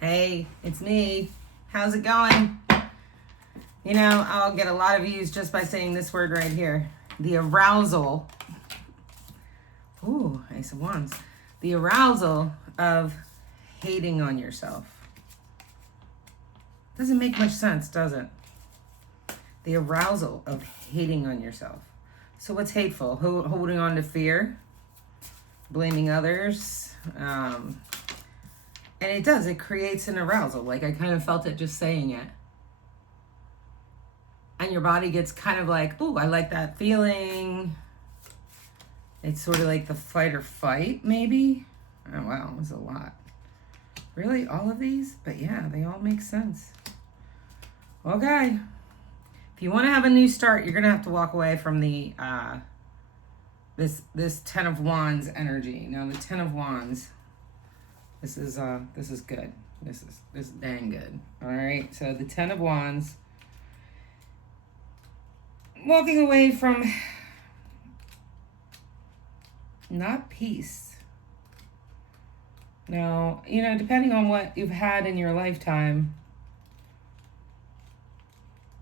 Hey, it's me. How's it going? You know, I'll get a lot of views just by saying this word right here. The arousal. Ooh, Ace of Wands. The arousal of hating on yourself. Doesn't make much sense, does it? The arousal of hating on yourself. So what's hateful? Holding on to fear, blaming others. And it creates an arousal. Like, I kind of felt it just saying it. And your body gets kind of like, ooh, I like that feeling. It's sort of like the fight or fight, maybe. Oh, wow, that's a lot. Really, all of these? But yeah, they all make sense. Okay. If you want to have a new start, you're going to have to walk away from the this Ten of Wands energy. Now, the Ten of Wands, this is good. This is dang good. All right. So the Ten of Wands, walking away from not peace. Now, you know, depending on what you've had in your lifetime,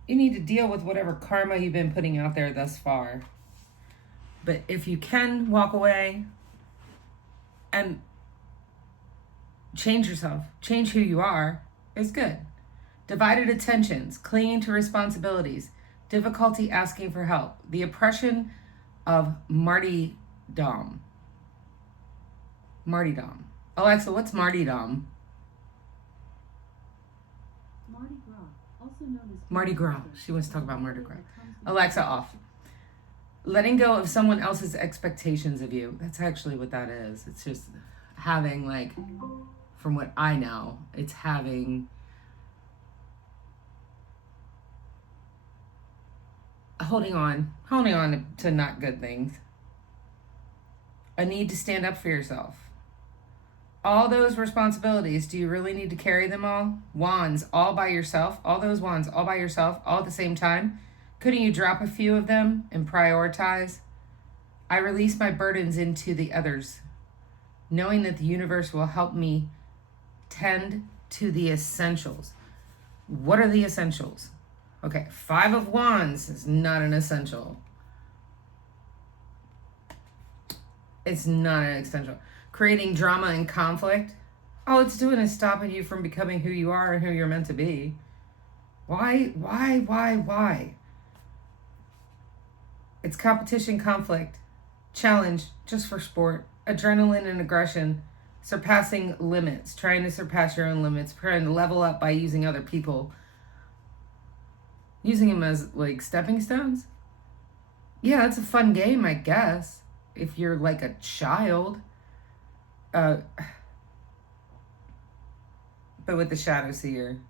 you need to deal with whatever karma you've been putting out there thus far. But if you can walk away and change yourself, change who you are, it's good. Divided attentions, clinging to responsibilities, difficulty asking for help, the oppression of martyrdom. Martyrdom. Alexa, what's martyrdom? Mardi Gras. She wants to talk about Mardi Gras. Alexa, off. Letting go of someone else's expectations of you. That's actually what that is. It's just having, like, from what I know, it's having holding on to not good things. A need to stand up for yourself. All those responsibilities, do you really need to carry them all? Wands, all by yourself? All those wands, all by yourself, all at the same time? Couldn't you drop a few of them and prioritize? I release my burdens into the others, knowing that the universe will help me tend to the essentials. What are the essentials? Okay, Five of Wands is not an essential. It's not an essential. Creating drama and conflict. All it's doing is stopping you from becoming who you are and who you're meant to be. Why? It's competition, conflict, challenge, just for sport, adrenaline and aggression, surpassing limits, trying to surpass your own limits, trying to level up by using other people, using them as, like, stepping stones. Yeah, it's a fun game, I guess, if you're like a child. But with the Shadow Seer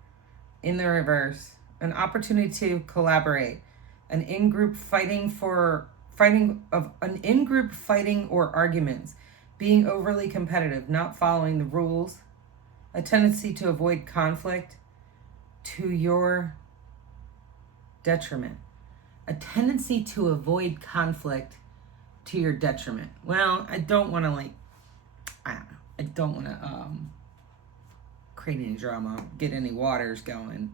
in the reverse, an opportunity to collaborate, an in-group fighting or arguments, being overly competitive, not following the rules, a tendency to avoid conflict to your detriment. A tendency to avoid conflict to your detriment. Well, I don't want to create any drama, get any waters going.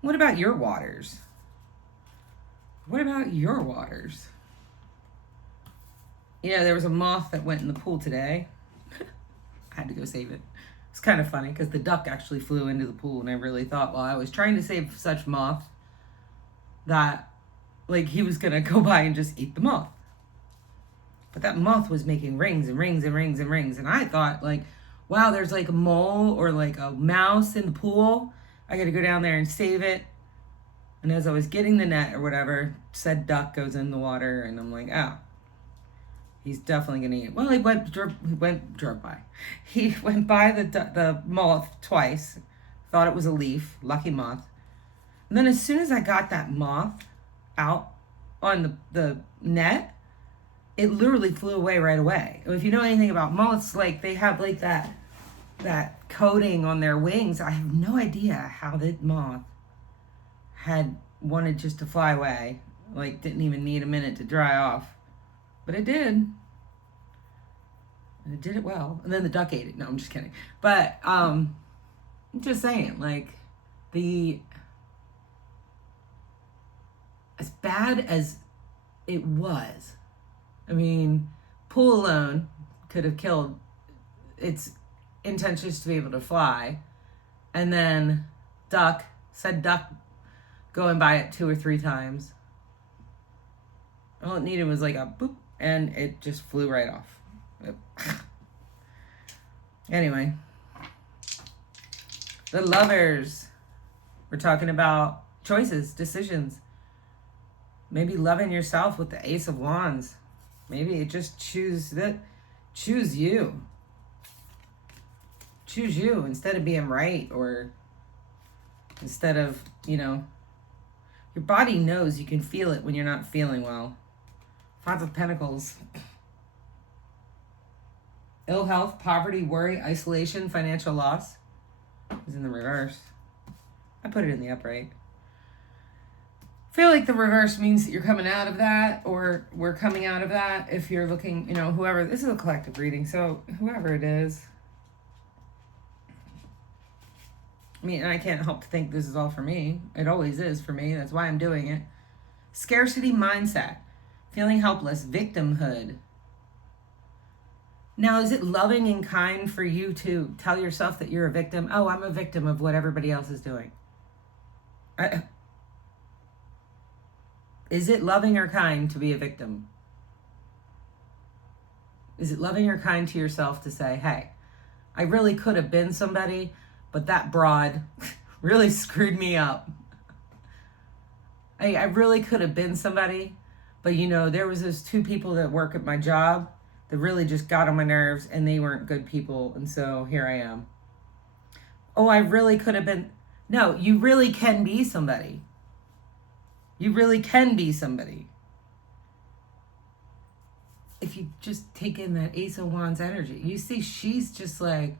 What about your waters? What about your waters? You know, there was a moth that went in the pool today. I had to go save it. It's kind of funny because the duck actually flew into the pool, and I really thought, well, I was trying to save such moth that, like, he was going to go by and just eat the moth. But that moth was making rings and rings and rings and rings. And I thought, like, wow, there's like a mole or like a mouse in the pool. I got to go down there and save it. And as I was getting the net or whatever, said duck goes in the water. And I'm like, oh, he's definitely going to eat it. Well, he drove by. He went by the moth twice. Thought it was a leaf. Lucky moth. And then as soon as I got that moth out on the net, it literally flew away right away. If you know anything about moths, like, they have like that coating on their wings. I have no idea how the moth had wanted just to fly away. Like, didn't even need a minute to dry off. But it did. And it did it well. And then the duck ate it. No, I'm just kidding. But I'm just saying, like, as bad as it was, I mean, pool alone could have killed its intentions to be able to fly. And then duck going by it 2 or 3 times. All it needed was like a boop, and it just flew right off. Anyway, the lovers. We're talking about choices, decisions. Maybe loving yourself with the Ace of Wands. Maybe it just choose you. Choose you instead of being right, or instead of, your body knows, you can feel it when you're not feeling well. 5 of Pentacles. Ill health, poverty, worry, isolation, financial loss is in the reverse. I put it in the upright. I feel like the reverse means that you're coming out of that, or we're coming out of that. If you're looking, whoever, this is a collective reading, so whoever it is. I mean, I can't help to think this is all for me. It always is for me. That's why I'm doing it. Scarcity mindset. Feeling helpless. Victimhood. Now, is it loving and kind for you to tell yourself that you're a victim? Oh, I'm a victim of what everybody else is doing. Is it loving or kind to be a victim? Is it loving or kind to yourself to say, hey, I really could have been somebody, but that broad really screwed me up. I really could have been somebody, but there was those 2 people that work at my job that really just got on my nerves, and they weren't good people, and so here I am. Oh, I really could have been. No, you really can be somebody. You really can be somebody. If you just take in that Ace of Wands energy. You see, she's just like,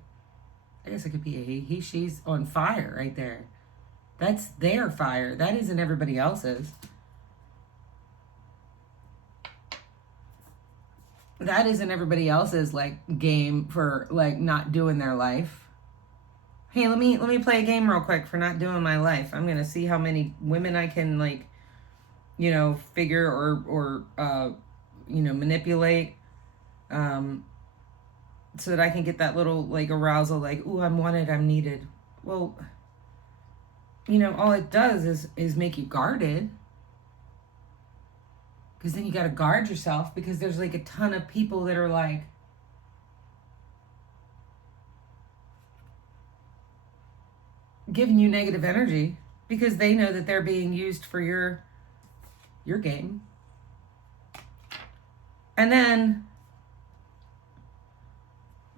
I guess it could be a he, she's on fire right there. That's their fire. That isn't everybody else's. That isn't everybody else's, like, game for, like, not doing their life. Hey, let me play a game real quick for not doing my life. I'm going to see how many women I can, like, figure or manipulate, so that I can get that little, like, arousal, like, ooh, I'm wanted, I'm needed. Well, all it does is make you guarded. Because then you got to guard yourself, because there's, like, a ton of people that are, like, giving you negative energy because they know that they're being used for your game. And then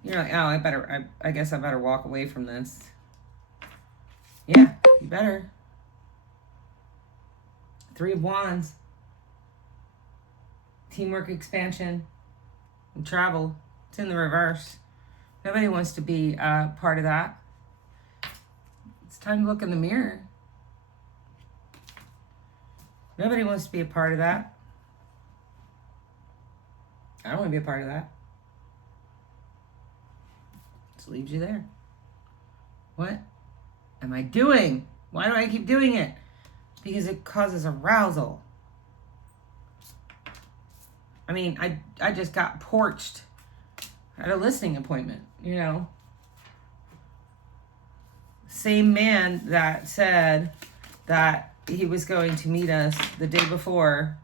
you're like, oh, I guess I better walk away from this. Yeah, you better. 3 of Wands. Teamwork, expansion, and travel. It's in the reverse. Nobody wants to be part of that. It's time to look in the mirror. Nobody wants to be a part of that. I don't want to be a part of that. Just leaves you there. What am I doing? Why do I keep doing it? Because it causes arousal. I mean, I just got porched at a listing appointment, Same man that said that he was going to meet us the day before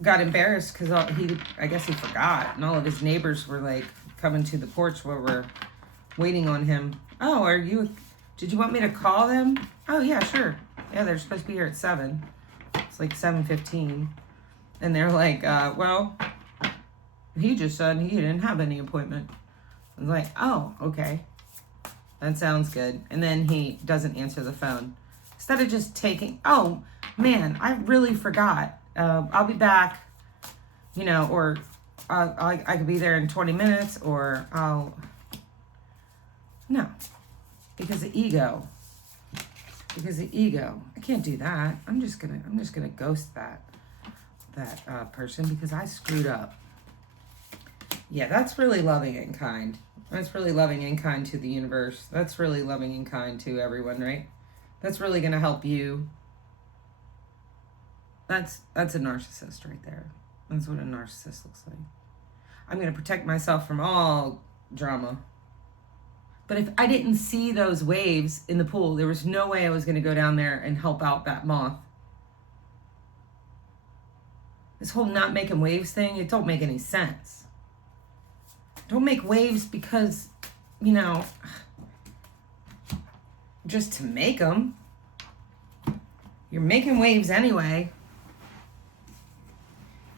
got embarrassed because I guess he forgot, and all of his neighbors were, like, coming to the porch where we're waiting on him. Oh, did you want me to call them? Oh, yeah, sure. Yeah, they're supposed to be here at 7. It's like 7:15. And they're like, well, he just said he didn't have any appointment. I was like, oh, okay. That sounds good. And then he doesn't answer the phone. Instead of just oh, man, I really forgot. I'll be back, or I could be there in 20 minutes, or no, because of ego. I can't do that. I'm just gonna ghost that person because I screwed up. Yeah, that's really loving and kind. That's really loving and kind to the universe. That's really loving and kind to everyone, right? That's really going to help you. That's a narcissist right there. That's what a narcissist looks like. I'm going to protect myself from all drama. But if I didn't see those waves in the pool, there was no way I was going to go down there and help out that moth. This whole not making waves thing, it don't make any sense. Don't make waves because, you know, just to make them. You're making waves anyway.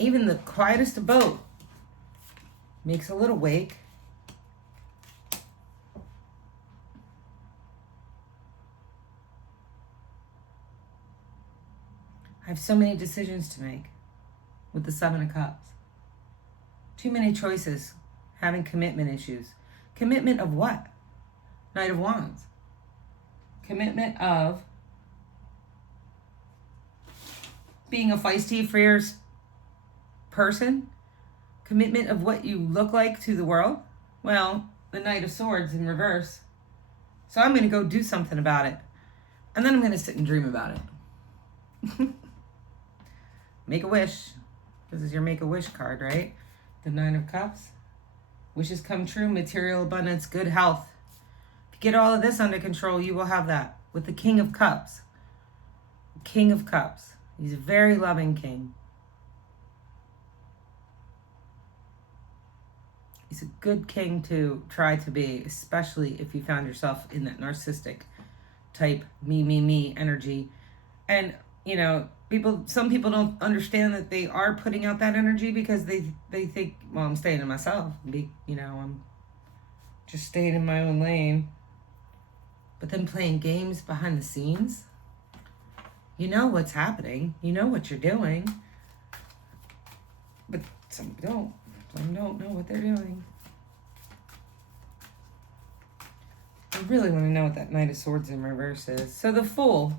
Even the quietest of boat makes a little wake. I have so many decisions to make with the Seven of Cups. Too many choices, having commitment issues. Commitment of what? Knight of Wands. Commitment of being a feisty, fierce person. Commitment of what you look like to the world. Well, the Knight of Swords in reverse. So I'm going to go do something about it. And then I'm going to sit and dream about it. Make a wish. This is your make a wish card, right? The Nine of Cups. Wishes come true, material abundance, good health. If you get all of this under control, you will have that. With the King of Cups. King of Cups. He's a very loving king. He's a good king to try to be, especially if you found yourself in that narcissistic type me energy. And, you know, some people don't understand that they are putting out that energy because they think, well, I'm staying in myself. I'm just staying in my own lane. But then playing games behind the scenes, you know what's happening. You know what you're doing. But some don't. Some don't know what they're doing. I really want to know what that Knight of Swords in reverse is. So the Fool.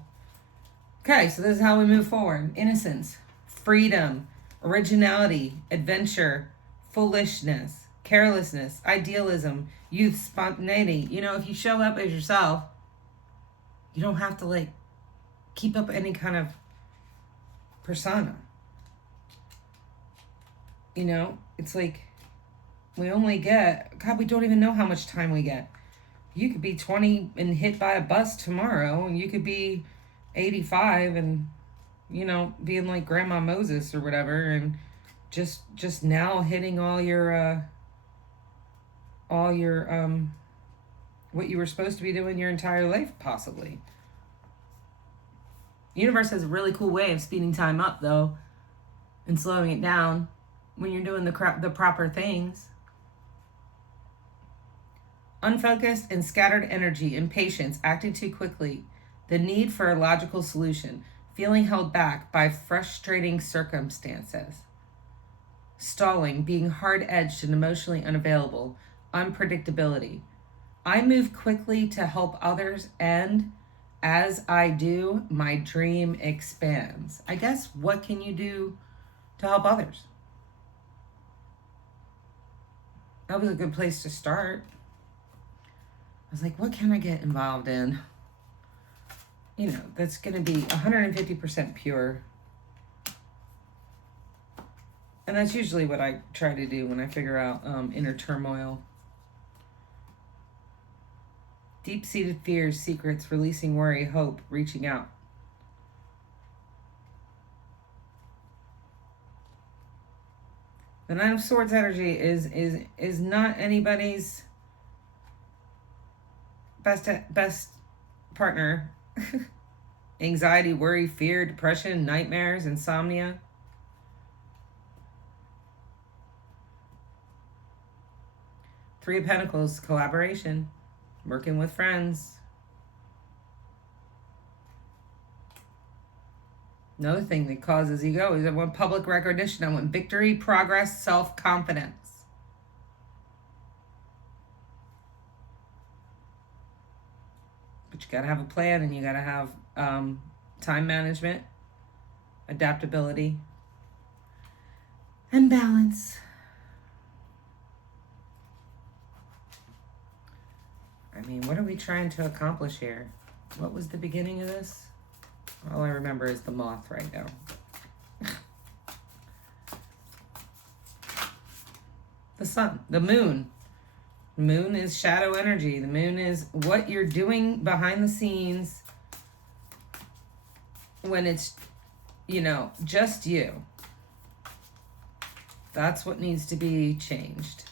Okay, so this is how we move forward. Innocence, freedom, originality, adventure, foolishness, carelessness, idealism, youth, spontaneity. You know, if you show up as yourself, you don't have to keep up any kind of persona. You know, it's like we only get, God, we don't even know how much time we get. You could be 20 and hit by a bus tomorrow, and you could be 85 and, you know, being like Grandma Moses or whatever, and just now hitting all your what you were supposed to be doing your entire life, possibly. The universe has a really cool way of speeding time up, though, and slowing it down when you're doing the proper things. Unfocused and scattered energy, impatience, acting too quickly, the need for a logical solution, feeling held back by frustrating circumstances, stalling, being hard-edged and emotionally unavailable, unpredictability. I move quickly to help others, and as I do, my dream expands. I guess, what can you do to help others? That was a good place to start. I was like, what can I get involved in? You know, that's going to be 150% pure. And that's usually what I try to do when I figure out inner turmoil. Deep-seated fears, secrets, releasing worry, hope, reaching out. The Nine of Swords energy is not anybody's best partner. Anxiety, worry, fear, depression, nightmares, insomnia. Three of Pentacles, collaboration, working with friends. Another thing that causes ego is I want public recognition. I want victory, progress, self-confidence. But you gotta have a plan, and you gotta have time management, adaptability, and balance. I mean, what are we trying to accomplish here? What was the beginning of this? All I remember is the moth right now. The sun, the moon. The moon is shadow energy. The moon is what you're doing behind the scenes when it's, you know, just you. That's what needs to be changed.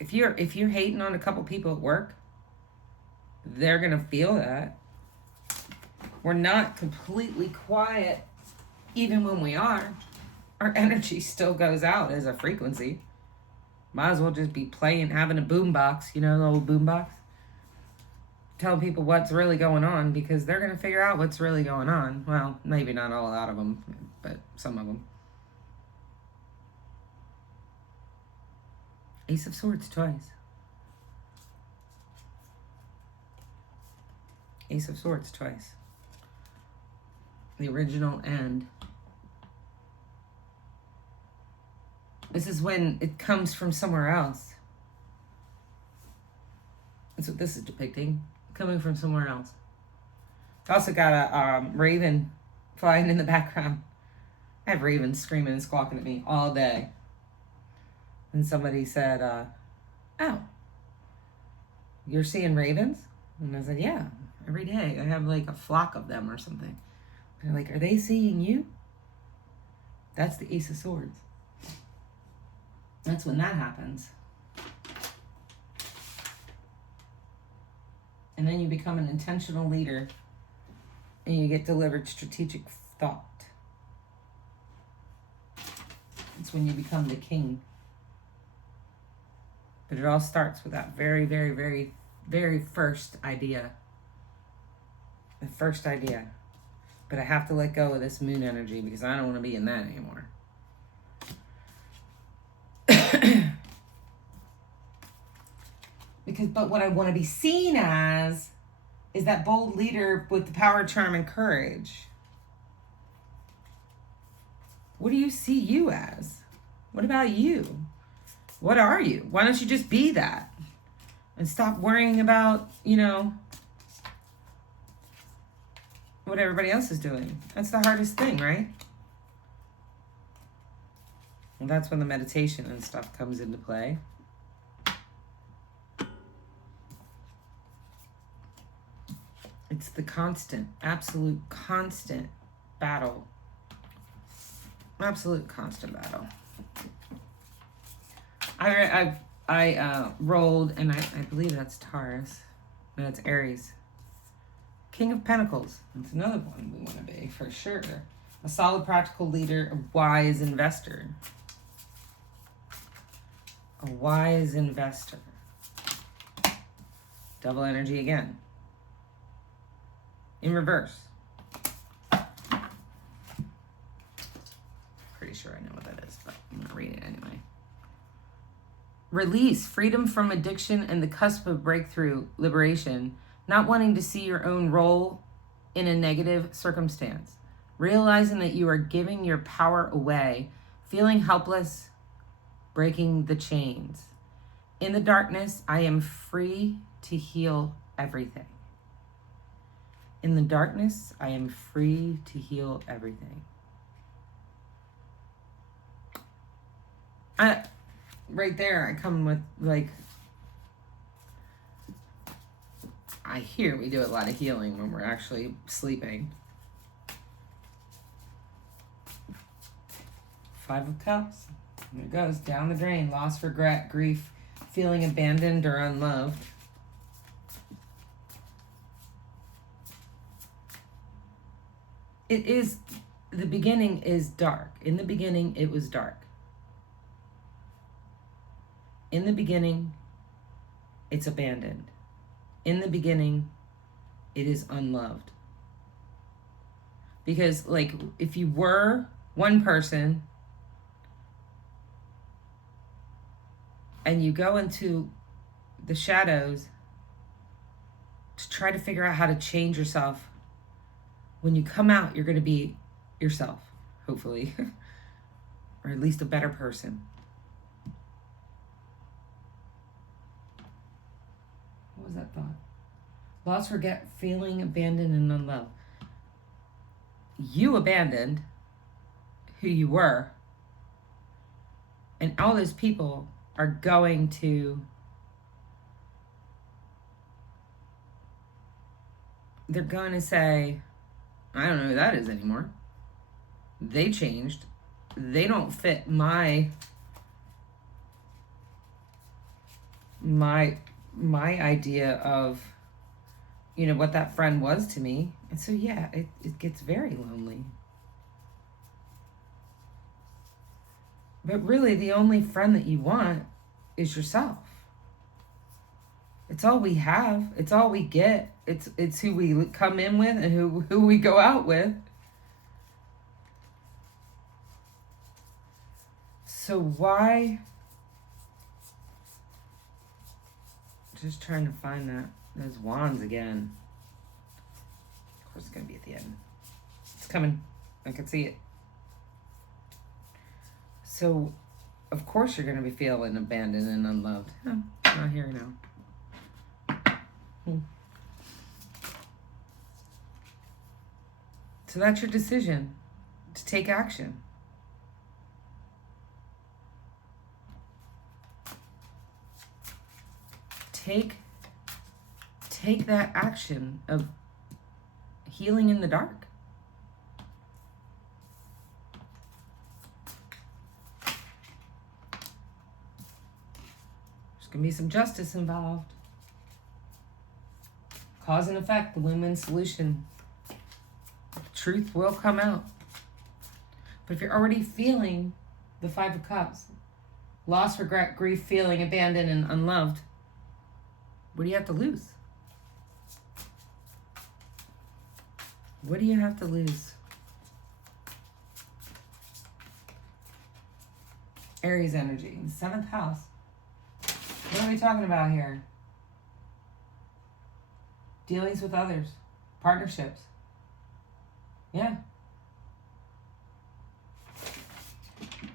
If you're hating on a couple people at work, they're gonna feel that. We're not completely quiet, even when we are. Our energy still goes out as a frequency. Might as well just be playing, having a boombox, you know, the old boombox. Tell people what's really going on, because they're gonna figure out what's really going on. Well, maybe not all out of them, but some of them. Ace of Swords twice. Ace of Swords twice. The original end. This is when it comes from somewhere else. That's what this is depicting. Coming from somewhere else. Also got a raven flying in the background. I have ravens screaming and squawking at me all day. And somebody said, oh, you're seeing ravens? And I said, yeah, every day. I have like a flock of them or something. They're like, are they seeing you? That's the Ace of Swords. That's when that happens. And then you become an intentional leader and you get delivered strategic thought. It's when you become the king. But it all starts with that very, very, very, very first idea. The first idea. But I have to let go of this moon energy because I don't want to be in that anymore. But what I want to be seen as is that bold leader with the power, charm, and courage. What do you see you as? What about you? What are you? Why don't you just be that? And stop worrying about, you know, what everybody else is doing. That's the hardest thing, right? And that's when the meditation and stuff comes into play. It's the constant, absolute constant battle. Absolute constant battle. I rolled, and I believe that's Taurus. No, that's Aries. King of Pentacles. That's another one we want to be, for sure. A solid practical leader, a wise investor. A wise investor. Double energy again. In reverse. Pretty sure I know what that is, but I'm going to read it anyway. Release, freedom from addiction and the cusp of breakthrough, liberation. Not wanting to see your own role in a negative circumstance. Realizing that you are giving your power away. Feeling helpless, breaking the chains. In the darkness, I am free to heal everything. In the darkness, I am free to heal everything. Right there, I come with, like, I hear we do a lot of healing when we're actually sleeping. 5 of Cups. There it goes, down the drain. Loss, regret, grief, feeling abandoned or unloved. It is, the beginning is dark. In the beginning, it was dark. In the beginning, it's abandoned. In the beginning, it is unloved. Because, like, if you were one person and you go into the shadows to try to figure out how to change yourself, when you come out, you're going to be yourself, hopefully, or at least a better person. was that thought? Lost, regret, feeling abandoned and unloved. You abandoned who you were, and all those people are going to, they're going to say, I don't know who that is anymore. They changed. They don't fit my idea of, you know, what that friend was to me. And so, yeah, it gets very lonely. But really, the only friend that you want is yourself. It's all we have. It's all we get. It's who we come in with and who we go out with. So why? Just trying to find those wands again. Of course, it's going to be at the end. It's coming. I can see it. So, of course, you're going to be feeling abandoned and unloved. Oh, not here now. So that's your decision, to take action. Take that action of healing in the dark. There's going to be some justice involved. Cause and effect, the win-win solution. Truth will come out. But if you're already feeling the Five of Cups, loss, regret, grief, feeling abandoned and unloved, what do you have to lose? What do you have to lose? Aries energy, 7th house. What are we talking about here? Dealings with others, partnerships. Yeah.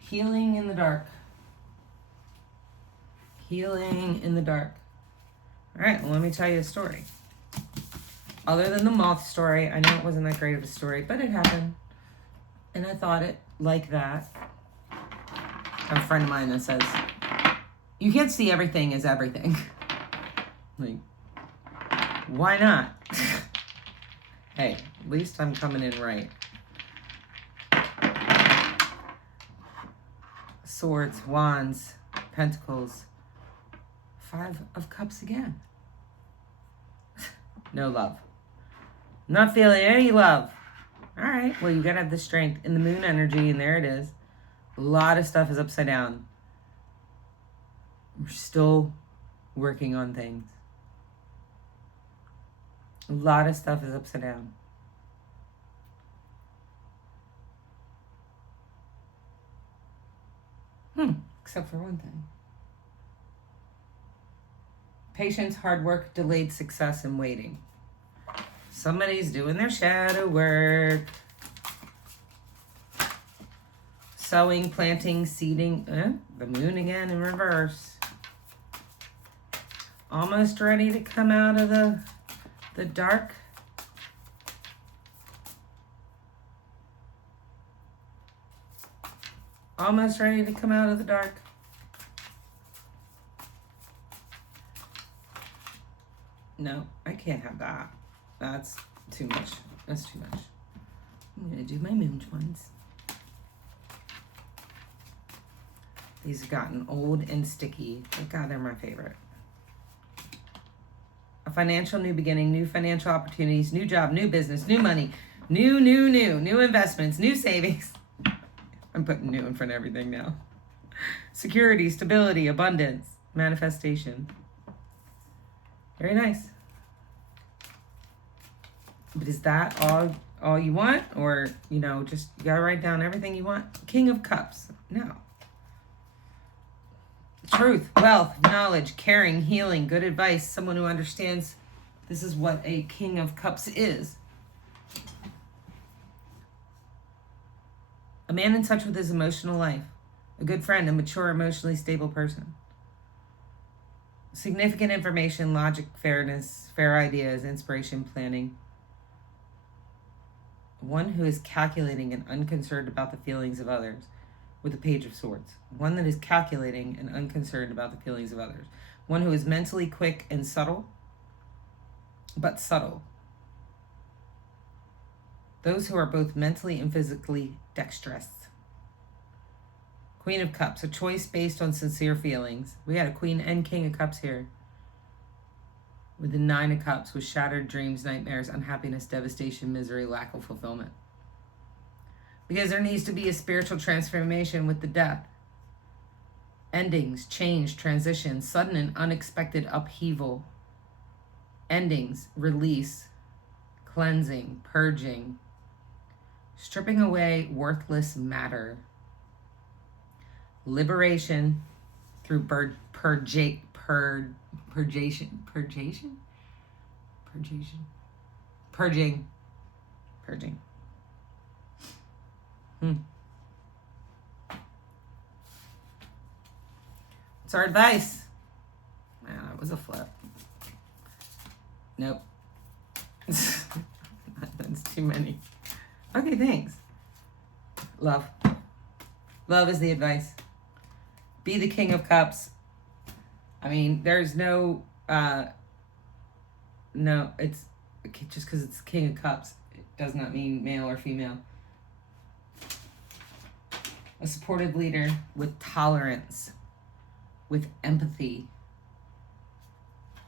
Healing in the dark. Healing in the dark. All right, well, let me tell you a story. Other than the moth story, I know it wasn't that great of a story, but it happened. And I thought it like that. I have a friend of mine that says, you can't see everything as everything. Like, why not? Hey, at least I'm coming in right. Swords, wands, pentacles. 5 of Cups again. No love. Not feeling any love. All right, well, you gotta have the strength in the moon energy, and there it is. A lot of stuff is upside down. We're still working on things. A lot of stuff is upside down. Except for one thing. Patience, hard work, delayed success, and waiting. Somebody's doing their shadow work. Sowing, planting, seeding. The moon again in reverse. Almost ready to come out of the dark. Almost ready to come out of the dark. No, I can't have that. That's too much. That's too much. I'm going to do my moon ones. These have gotten old and sticky. Thank God they're my favorite. A financial new beginning, new financial opportunities, new job, new business, new money, new investments, new savings. I'm putting new in front of everything now. Security, stability, abundance, manifestation. Very nice. But is that all you want? Or, just you gotta write down everything you want? King of Cups. No. Truth, wealth, knowledge, caring, healing, good advice, someone who understands this is what a King of Cups is. A man in touch with his emotional life. A good friend, a mature, emotionally stable person. Significant information, logic, fairness, fair ideas, inspiration, planning. One who is calculating and unconcerned about the feelings of others, with the Page of Swords. One that is calculating and unconcerned about the feelings of others. One who is mentally quick and subtle, but subtle. Those who are both mentally and physically dexterous. Queen of Cups, a choice based on sincere feelings. We had a Queen and King of Cups here. With the Nine of Cups, with shattered dreams, nightmares, unhappiness, devastation, misery, lack of fulfillment. Because there needs to be a spiritual transformation with the Death. Endings, change, transition, sudden and unexpected upheaval. Endings, release, cleansing, purging, stripping away worthless matter. Liberation through purging. What's our advice? Man, that was a flip. Nope. That's too many. Okay, thanks. Love. Love is the advice. Be the King of Cups. I mean, there's no, it's just because it's King of Cups, it does not mean male or female. A supportive leader with tolerance, with empathy.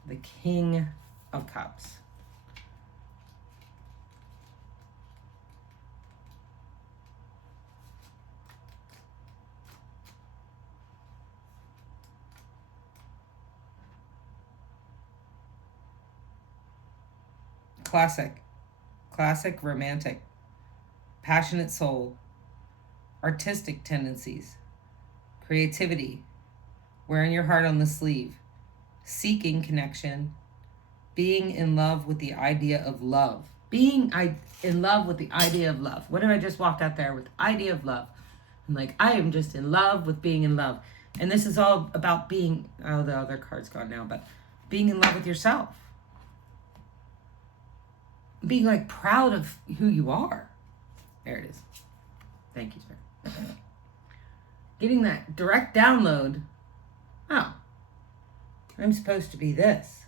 The King of Cups. Classic romantic, passionate soul, artistic tendencies, creativity, wearing your heart on the sleeve, seeking connection, being in love with the idea of love. In love with the idea of love. What if I just walked out there with the idea of love? I'm like, I am just in love with being in love. And this is all about being, oh, the other card's gone now, but being in love with yourself. Being like proud of who you are. There it is. Thank you, sir. Getting that direct download. Oh, I'm supposed to be this.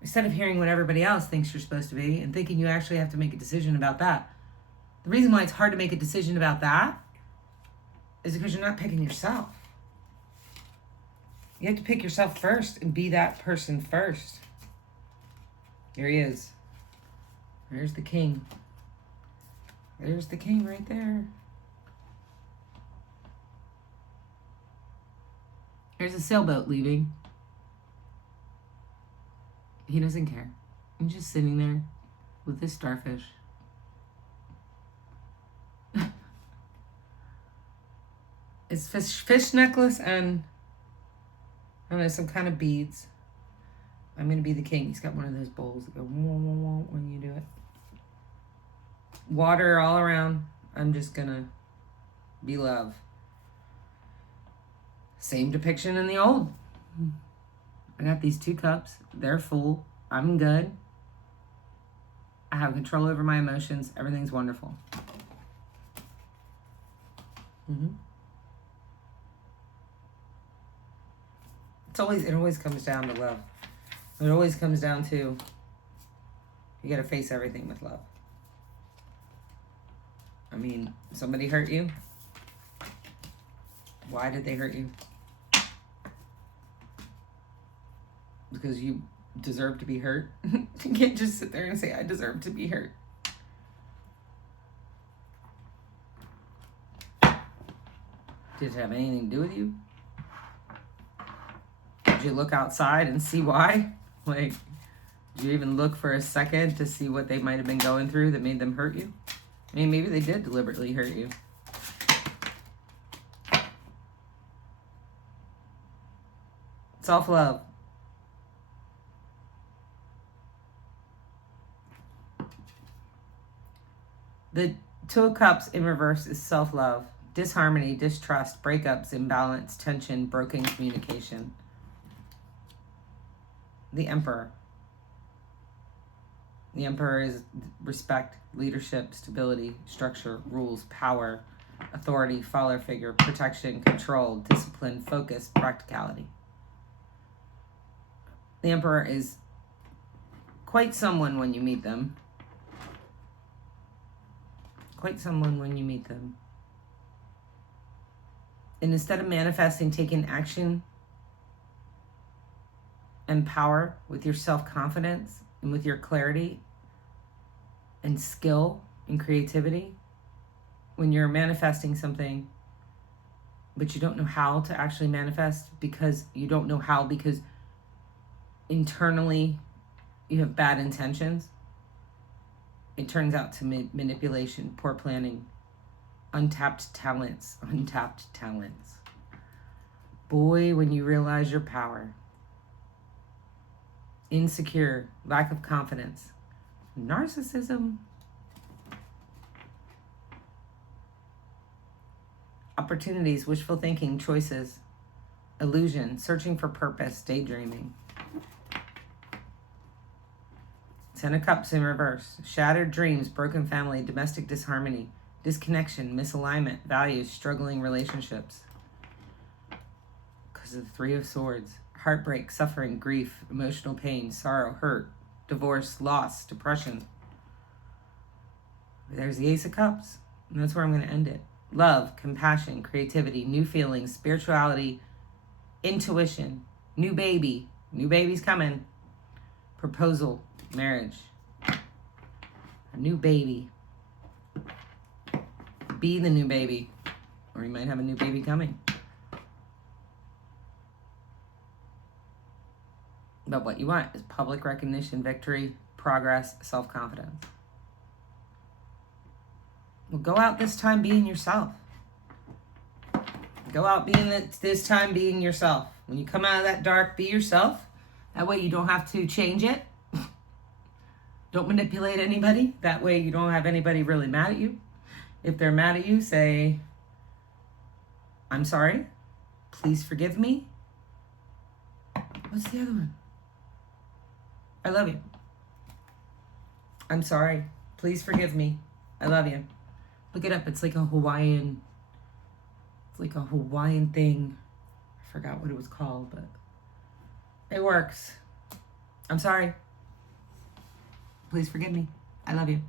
Instead of hearing what everybody else thinks you're supposed to be and thinking you actually have to make a decision about that. The reason why it's hard to make a decision about that is because you're not picking yourself. You have to pick yourself first and be that person first. Here he is. There's the King. There's the King right there. There's a sailboat leaving. He doesn't care. He's just sitting there with his starfish. It's fish necklace and I don't know, some kind of beads. I'm going to be the King. He's got one of those bowls that go wah, wah, wah when you do it. Water all around. I'm just going to be love. Same depiction in the old. I got these 2 cups. They're full. I'm good. I have control over my emotions. Everything's wonderful. It always comes down to love. It always comes down to you got to face everything with love. I mean, somebody hurt you. Why did they hurt you? Because you deserve to be hurt. You can't just sit there and say, I deserve to be hurt. Did it have anything to do with you? Did you look outside and see why? Like, did you even look for a second to see what they might have been going through that made them hurt you? I mean, maybe they did deliberately hurt you. Self-love. The 2 of Cups in reverse is self-love. Disharmony, distrust, breakups, imbalance, tension, broken communication. the Emperor. The Emperor is respect, leadership, stability, structure, rules, power, authority, father figure, protection, control, discipline, focus, practicality. The Emperor is quite someone when you meet them. Quite someone when you meet them. And instead of manifesting, taking action and power with your self-confidence and with your clarity and skill and creativity, when you're manifesting something, but you don't know how to actually manifest because you don't know how, because internally you have bad intentions, it turns out to manipulation, poor planning, untapped talents. Boy, when you realize your power, insecure, lack of confidence, narcissism, opportunities, wishful thinking, choices, illusion, searching for purpose, daydreaming. Ten of Cups in reverse. Shattered dreams, broken family, domestic disharmony, disconnection, misalignment, values, struggling relationships. Because of the Three of Swords. Heartbreak, suffering, grief, emotional pain, sorrow, hurt, divorce, loss, depression. There's the Ace of Cups. And that's where I'm going to end it. Love, compassion, creativity, new feelings, spirituality, intuition, new baby. New baby's coming. Proposal, marriage, a new baby. Be the new baby, or you might have a new baby coming. But what you want is public recognition, victory, progress, self-confidence. Well, go out this time being yourself. Go out this time being yourself. When you come out of that dark, be yourself. That way you don't have to change it. Don't manipulate anybody. That way you don't have anybody really mad at you. If they're mad at you, say, I'm sorry. Please forgive me. What's the other one? I love you. I'm sorry. Please forgive me. I love you. Look it up. It's like a Hawaiian thing. I forgot what it was called, but it works. I'm sorry. Please forgive me. I love you.